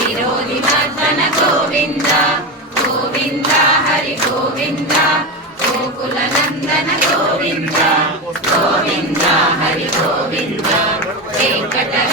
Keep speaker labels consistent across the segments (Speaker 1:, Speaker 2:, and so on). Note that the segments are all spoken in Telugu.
Speaker 1: విరోధి మర్దన గోవింద గోవింద హరి గోవింద గోకుల నందన
Speaker 2: గోవింద గోవింద హరి గోవింద వెంకటర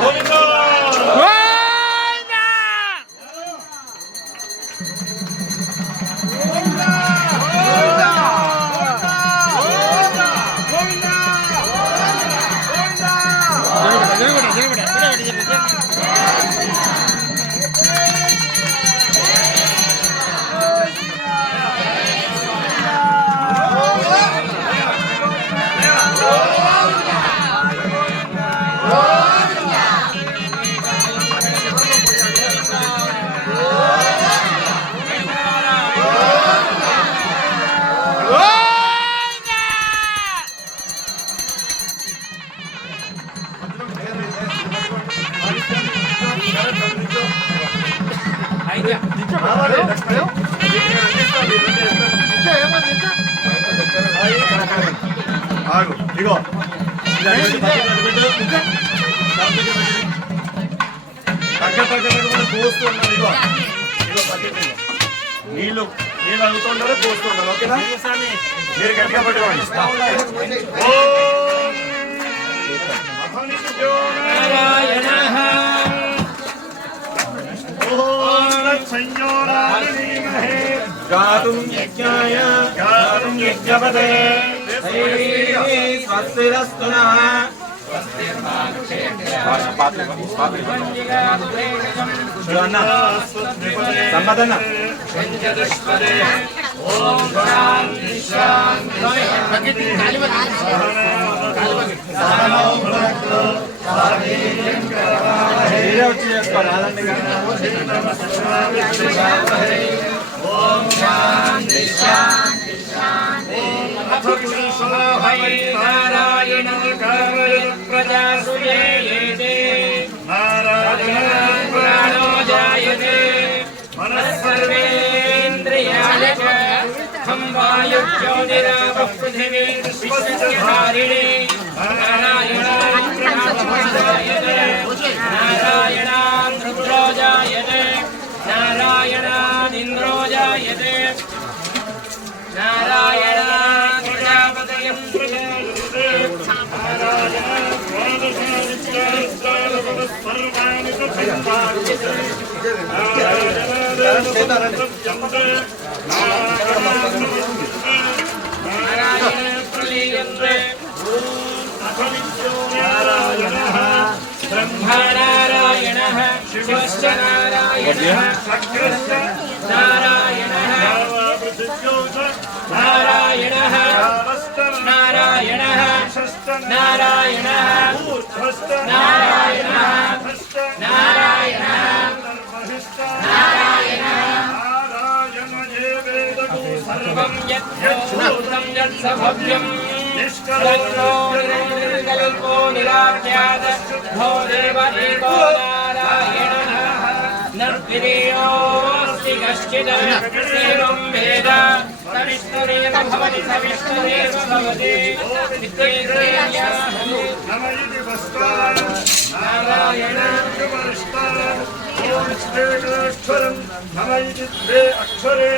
Speaker 3: గోవిందా
Speaker 4: ఆగు ఇగో
Speaker 2: పక్క పక్క పోస్తూ ఉన్నాడు ఇగో
Speaker 4: ఇగో నీళ్ళు నీళ్ళు అడుగుతుండాలి ఓకేనా మీరు గట్టిగా
Speaker 3: పట్టుకోండి
Speaker 2: ఓ संयोरामहे हाँ।
Speaker 3: गातुं यज्ञाय गातुं
Speaker 1: ओम शांति शांति నారాయణ ప్రజాసుయేతే
Speaker 2: నారాయణ
Speaker 1: ప్రాణో జాయతే మనస్సర్వేంద్రియాణి చ హం వాయు జ్యోతిరాపః పృథివీ విశ్వస్య ధారిణి నారాయణాన్ ఇంద్రో జాయతే నారాయణాన్ ప్రజాపతయం ప్రజాయతే నారాయణ ప్రలీయంతే नारायणः शिवश्च नारायणः नारायणः नारायणः नारायणः नारायणः नारायणः नारायणः
Speaker 2: नारायणः
Speaker 1: सर्वं यत् यच्छूतं यत्सभव्यम् निष्कलङ्को निर्विकल्पो निराख्यातशुद्धो नारायण
Speaker 2: अक्षरं